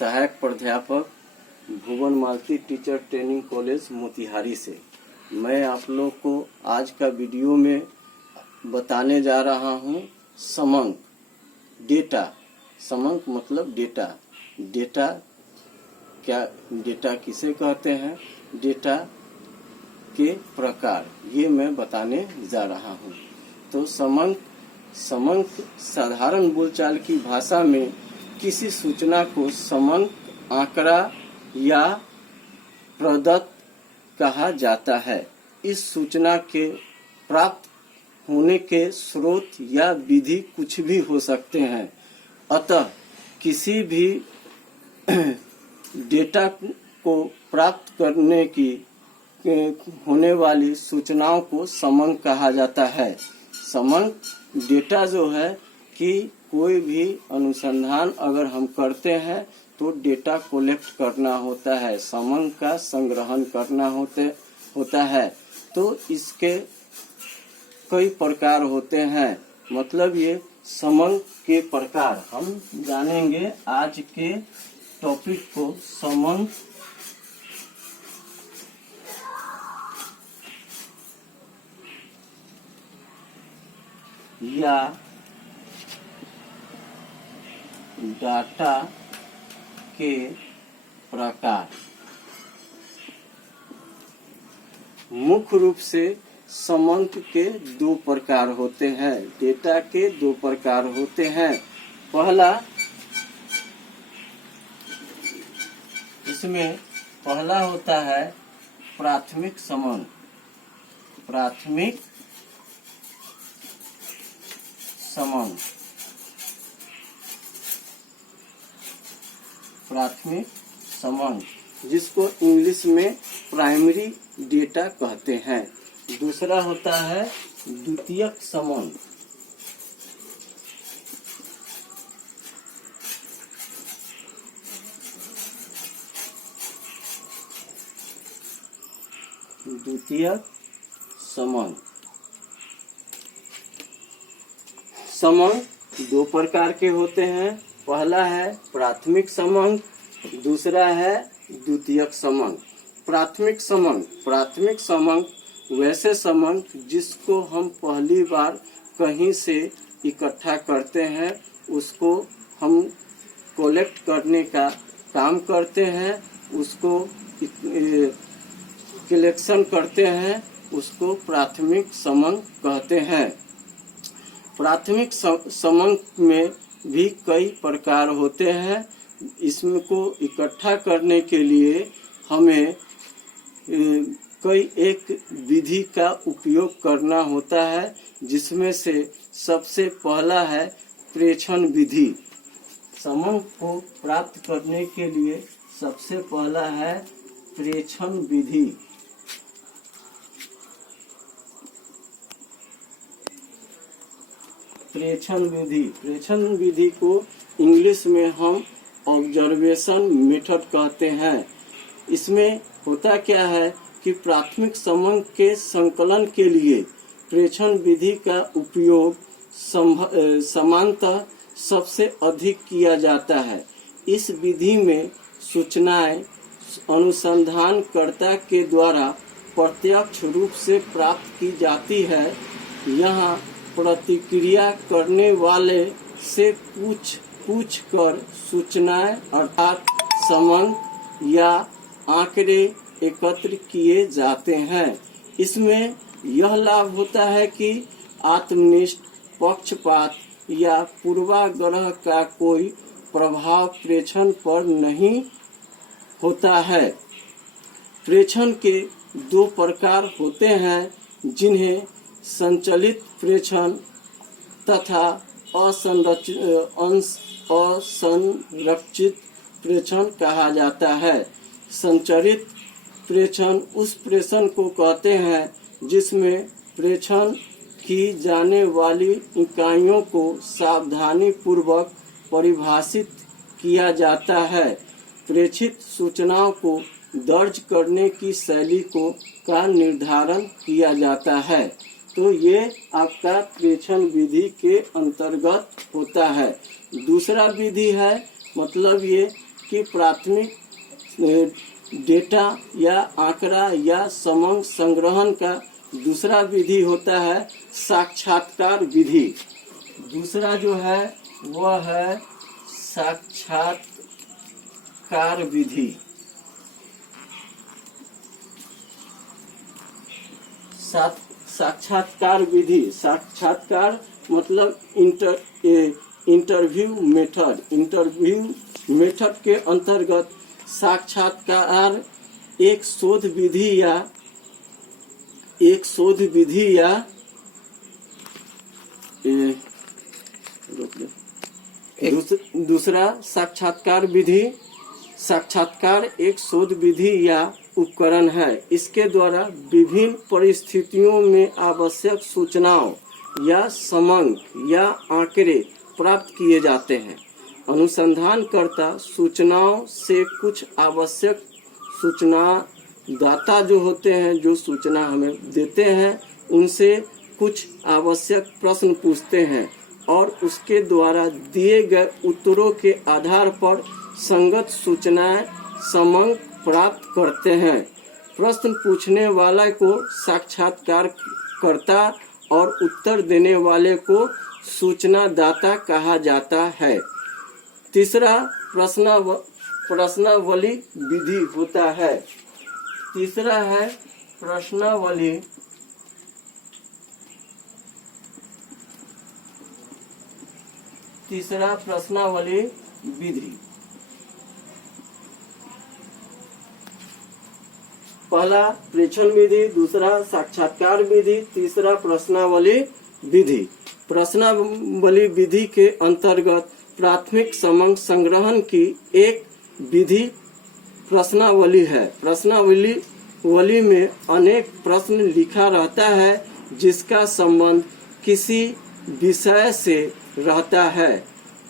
सहायक प्राध्यापक भुवन मालती teacher training college Motihari से। मैं आप लोग को आज का वीडियो में बताने जा रहा हूँ समंक डेटा। समंक मतलब डेटा। डेटा क्या, डेटा किसे कहते हैं, डेटा के प्रकार, ये मैं बताने जा रहा हूँ। तो समंक साधारण बोलचाल की भाषा में किसी सूचना को समंक, आंकड़ा या प्रदत्त कहा जाता है। इस सूचना के प्राप्त होने के स्रोत या विधि कुछ भी हो सकते हैं। अतः किसी भी डेटा को प्राप्त करने की होने वाली सूचनाओं को समंक कहा जाता है। समंक डेटा जो है कि कोई भी अनुसंधान अगर हम करते हैं तो डेटा कलेक्ट करना होता है, समंक का संग्रहण करना होता है। तो इसके कई प्रकार होते हैं, मतलब ये समंक के प्रकार हम जानेंगे आज के टॉपिक को। समंक या डाटा के प्रकार। मुख्य रूप से समंक के दो प्रकार होते हैं, डेटा के दो प्रकार होते हैं। पहला होता है प्राथमिक समंक। प्राथमिक समंक जिसको इंग्लिश में प्राइमरी डेटा कहते हैं। दूसरा होता है द्वितीयक समंक। द्वितीयक समंक। समंक दो प्रकार के होते हैं। पहला है प्राथमिक समंक, दूसरा है द्वितीयक समंक। प्राथमिक समंक वैसे समंक जिसको हम पहली बार कहीं से इकट्ठा करते हैं, उसको हम कलेक्ट करने का काम करते हैं, उसको कलेक्शन करते हैं, उसको प्राथमिक समंक कहते हैं। प्राथमिक समंक में भी कई प्रकार होते हैं। इसमें को इकट्ठा करने के लिए हमें कई एक विधि का उपयोग करना होता है, जिसमें से सबसे पहला है प्रेक्षण विधि। समंक को प्राप्त करने के लिए सबसे पहला है प्रेक्षण विधि। प्रेक्षण विधि को इंग्लिश में हम ऑब्जर्वेशन मेथड कहते हैं। इसमें होता क्या है कि प्राथमिक समंक के संकलन के लिए प्रेक्षण विधि का उपयोग सामान्यतः सबसे अधिक किया जाता है। इस विधि में सूचनाएं अनुसंधानकर्ता के द्वारा प्रत्यक्ष रूप से प्राप्त की जाती है। यहाँ प्रतिक्रिया करने वाले से पूछ कर सूचनाएं अर्थात समंक या आंकड़े एकत्र किए जाते हैं। इसमें यह लाभ होता है कि आत्मनिष्ठ, पक्षपात या पूर्वाग्रह का कोई प्रभाव प्रेक्षण पर नहीं होता है। प्रेक्षण के दो प्रकार होते हैं, जिन्हें संचलित प्रेक्षण तथा असंरक्षित प्रेक्षण कहा जाता है। संचलित प्रेक्षण उस प्रेक्षण को कहते हैं जिसमें प्रेक्षण की जाने वाली इकाइयों को सावधानी पूर्वक परिभाषित किया जाता है। प्रेषित सूचनाओं को दर्ज करने की शैली का निर्धारण किया जाता है। तो ये आपका प्रेक्षण विधि के अंतर्गत होता है। दूसरा विधि है, मतलब ये कि प्राथमिक डेटा या आंकड़ा या समंग संग्रहण का दूसरा विधि होता है साक्षात्कार विधि। दूसरा जो है वह है साक्षात्कार विधि। साक्षात्कार विधि, साक्षात्कार मतलब इंटरव्यू मेथड के अंतर्गत साक्षात्कार एक शोध विधि या दूसरा साक्षात्कार विधि, साक्षात्कार एक शोध विधि या उपकरण है। इसके द्वारा विभिन्न परिस्थितियों में आवश्यक सूचनाओं या समंग या आंकड़े प्राप्त किए जाते हैं। अनुसंधानकर्ता सूचनाओं से कुछ आवश्यक सूचना दाता जो होते हैं, जो सूचना हमें देते हैं, उनसे कुछ आवश्यक प्रश्न पूछते हैं और उसके द्वारा दिए गए उत्तरों के आधार पर संगत सूचनाएं समंग प्राप्त करते हैं। प्रश्न पूछने वाले को साक्षात्कारकर्ता और उत्तर देने वाले को सूचना दाता कहा जाता है। तीसरा प्रश्नावली विधि होता है। तीसरा है प्रश्नावली विधि। पहला प्रेक्षण विधि, दूसरा साक्षात्कार विधि, तीसरा प्रश्नावली विधि। प्रश्नावली विधि के अंतर्गत प्राथमिक समंग संग्रहण की एक विधि प्रश्नावली है। प्रश्नावली में अनेक प्रश्न लिखा रहता है जिसका संबंध किसी विषय से रहता है।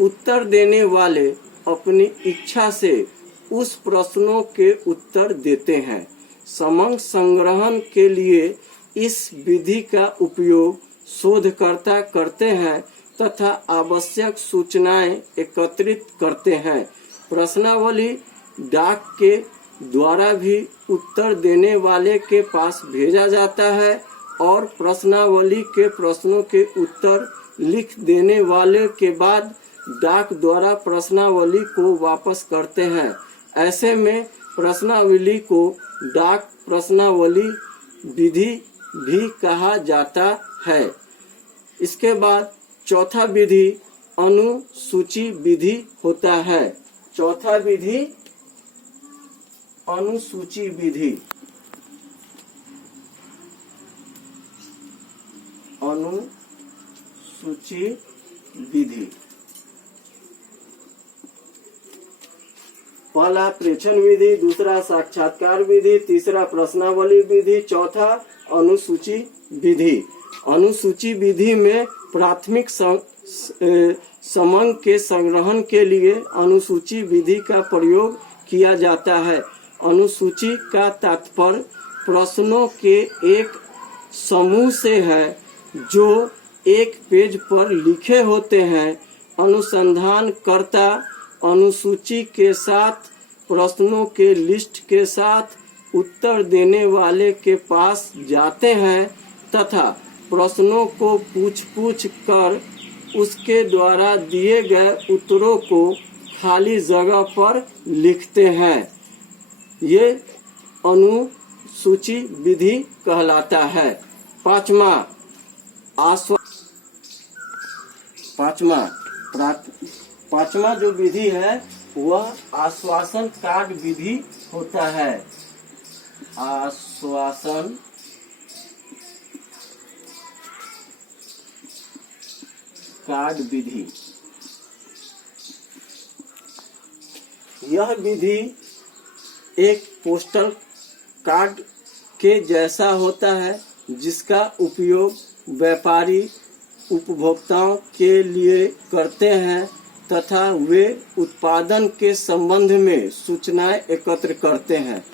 उत्तर देने वाले अपनी इच्छा से उस प्रश्नों के उत्तर देते हैं। समंग संग्रहण के लिए इस विधि का उपयोग शोधकर्ता करते हैं तथा आवश्यक सूचनाएं एकत्रित करते हैं। प्रश्नावली डाक के द्वारा भी उत्तर देने वाले के पास भेजा जाता है और प्रश्नावली के प्रश्नों के उत्तर लिख देने वाले के बाद डाक द्वारा प्रश्नावली को वापस करते हैं। ऐसे में प्रश्नावली को डाक प्रश्नावली विधि भी कहा जाता है। इसके बाद चौथा विधि अनुसूची विधि होता है। चौथा विधि अनुसूची विधि। अनुसूची विधि। पहला प्रेक्षण विधि, दूसरा साक्षात्कार विधि, तीसरा प्रश्नावली विधि, चौथा अनुसूची विधि। अनुसूची विधि में प्राथमिक समंग के संग्रहण के लिए अनुसूची विधि का प्रयोग किया जाता है। अनुसूची का तात्पर्य प्रश्नों के एक समूह से है जो एक पेज पर लिखे होते हैं। अनुसंधानकर्ता अनुसूची के साथ प्रश्नों के लिस्ट के साथ उत्तर देने वाले के पास जाते हैं तथा प्रश्नों को पूछ कर उसके द्वारा दिए गए उत्तरों को खाली जगह पर लिखते हैं। ये अनुसूची विधि कहलाता है। पांचवा जो विधि है वह आश्वासन कार्ड विधि होता है। आश्वासन कार्ड विधि। यह विधि एक पोस्टल कार्ड के जैसा होता है जिसका उपयोग व्यापारी उपभोक्ताओं के लिए करते हैं तथा वे उत्पादन के संबंध में सूचनाएं एकत्र करते हैं।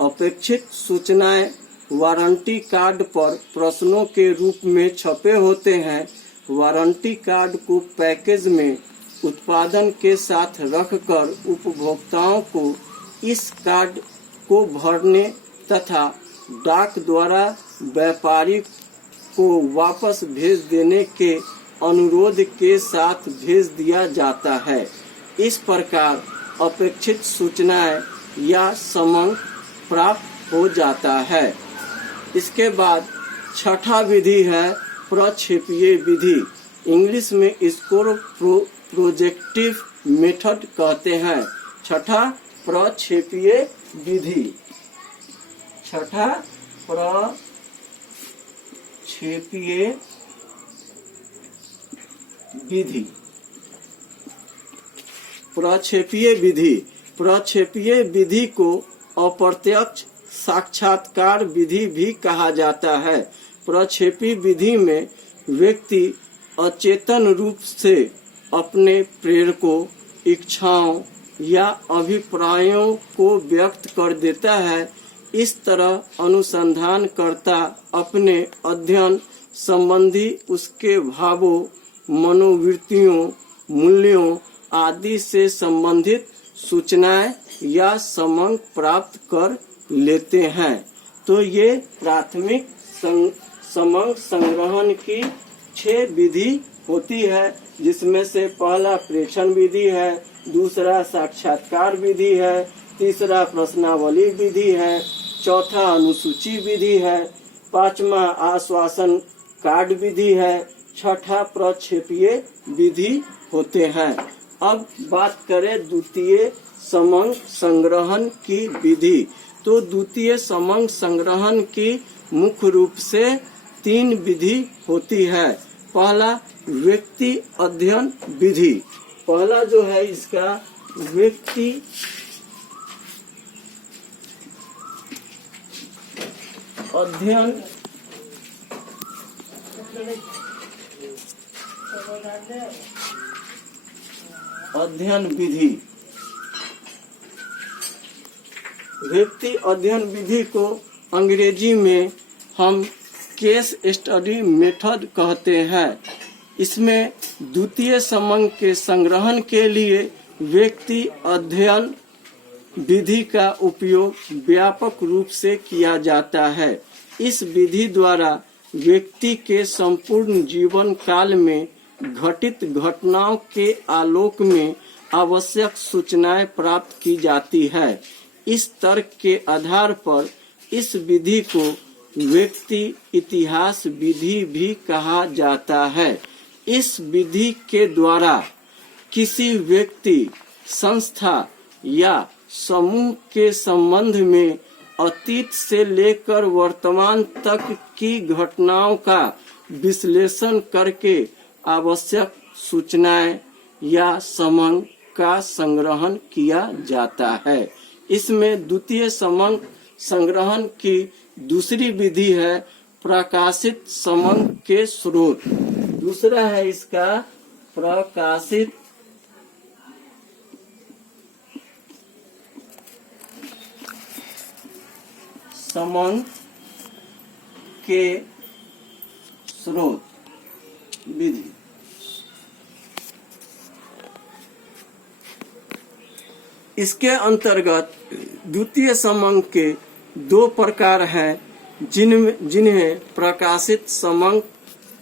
अपेक्षित सूचनाएं वारंटी कार्ड पर प्रश्नों के रूप में छपे होते हैं। वारंटी कार्ड को पैकेज में उत्पादन के साथ रखकर उपभोक्ताओं को इस कार्ड को भरने तथा डाक द्वारा व्यापारी को वापस भेज देने के अनुरोध के साथ भेज दिया जाता है। इस प्रकार अपेक्षित सूचनाएं या समंक प्राप्त हो जाता है। इसके बाद छठा विधि है प्रक्षेपीय विधि। इंग्लिश में इसको प्रोजेक्टिव मेथड कहते हैं। छठा प्रक्षेपीय विधि। छठा प्रक्षेपीय विधि। प्रक्षेपीय विधि। प्रक्षेपीय विधि को अप्रत्यक्ष साक्षात्कार विधि भी कहा जाता है। प्रक्षेपी विधि में व्यक्ति अचेतन रूप से अपने प्रेरकों, इच्छाओं या अभिप्रायों को व्यक्त कर देता है। इस तरह अनुसंधानकर्ता अपने अध्ययन संबंधी उसके भावों, मनोवृत्तियों, मूल्यों आदि से संबंधित सूचनाएं या समंक प्राप्त कर लेते हैं। तो ये प्राथमिक समंक संग्रहण की 6 विधि होती है, जिसमें से पहला प्रेषण विधि है, दूसरा साक्षात्कार विधि है, तीसरा प्रश्नावली विधि है, चौथा अनुसूची विधि है, पांचवा आश्वासन कार्ड विधि है, छठा प्रक्षेपीय विधि होते हैं। अब बात करें द्वितीय समंक संग्रहण की विधि। तो द्वितीय समंक संग्रहण की मुख्य रूप से 3 विधि होती है। पहला व्यक्ति अध्ययन विधि। पहला जो है इसका व्यक्ति अध्ययन विधि। व्यक्ति अध्ययन विधि को अंग्रेजी में हम केस स्टडी मेथड कहते हैं। इसमें द्वितीय समंक के संग्रहण के लिए व्यक्ति अध्ययन विधि का उपयोग व्यापक रूप से किया जाता है। इस विधि द्वारा व्यक्ति के संपूर्ण जीवन काल में घटित घटनाओं के आलोक में आवश्यक सूचनाएं प्राप्त की जाती है। इस तर्क के आधार पर इस विधि को व्यक्ति इतिहास विधि भी कहा जाता है। इस विधि के द्वारा किसी व्यक्ति, संस्था या समूह के संबंध में अतीत से लेकर वर्तमान तक की घटनाओं का विश्लेषण करके आवश्यक सूचनाएं या समंक का संग्रहण किया जाता है। इसमें द्वितीय समंक संग्रहण की दूसरी विधि है प्रकाशित समंक के स्रोत। दूसरा है इसका प्रकाशित समंक के स्रोत विधि। इसके अंतर्गत द्वितीय समंक के 2 प्रकार हैं, जिन्हें प्रकाशित समंक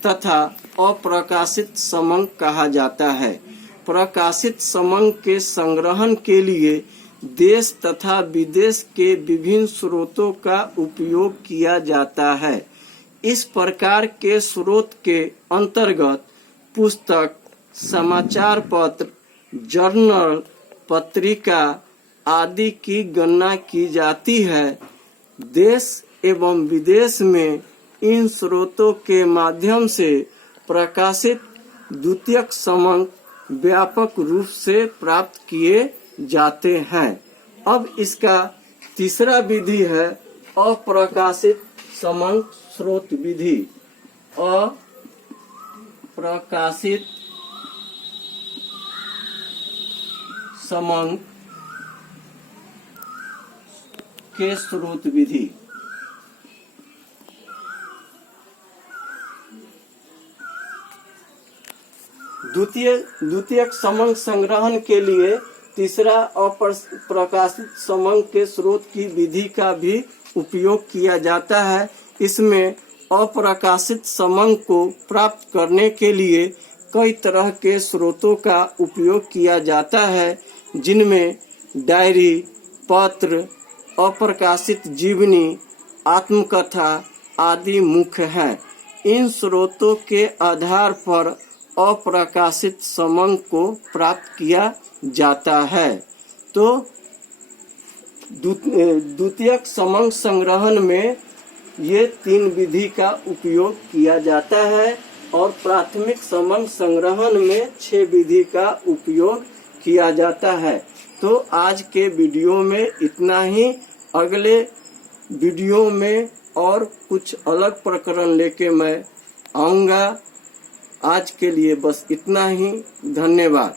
तथा अप्रकाशित समंक कहा जाता है। प्रकाशित समंक के संग्रहण के लिए देश तथा विदेश के विभिन्न स्रोतों का उपयोग किया जाता है। इस प्रकार के स्रोत के अंतर्गत पुस्तक, समाचार पत्र, जर्नल, पत्रिका आदि की गणना की जाती है। देश एवं विदेश में इन स्रोतों के माध्यम से प्रकाशित द्वितीयक समंक व्यापक रूप से प्राप्त किए जाते हैं। अब इसका तीसरा विधि है अप्रकाशित समंक स्रोत विधि। अप्रकाशित समंक के स्रोत विधि। द्वितीयक समंग संग्रहण के लिए तीसरा अप्रकाशित समंग के स्रोत की विधि का भी उपयोग किया जाता है। इसमें अप्रकाशित समंग को प्राप्त करने के लिए कई तरह के स्रोतों का उपयोग किया जाता है, जिनमें डायरी, पत्र, अप्रकाशित जीवनी, आत्मकथा आदि मुख्य हैं। इन स्रोतों के आधार पर अप्रकाशित समंग को प्राप्त किया जाता है। तो द्वितीयक समंग संग्रहण में ये 3 विधि का उपयोग किया जाता है और प्राथमिक समंग संग्रहण में 6 विधि का उपयोग किया जाता है। तो आज के वीडियो में इतना ही। अगले वीडियो में और कुछ अलग प्रकरण लेके मैं आऊँगा। आज के लिए बस इतना ही। धन्यवाद।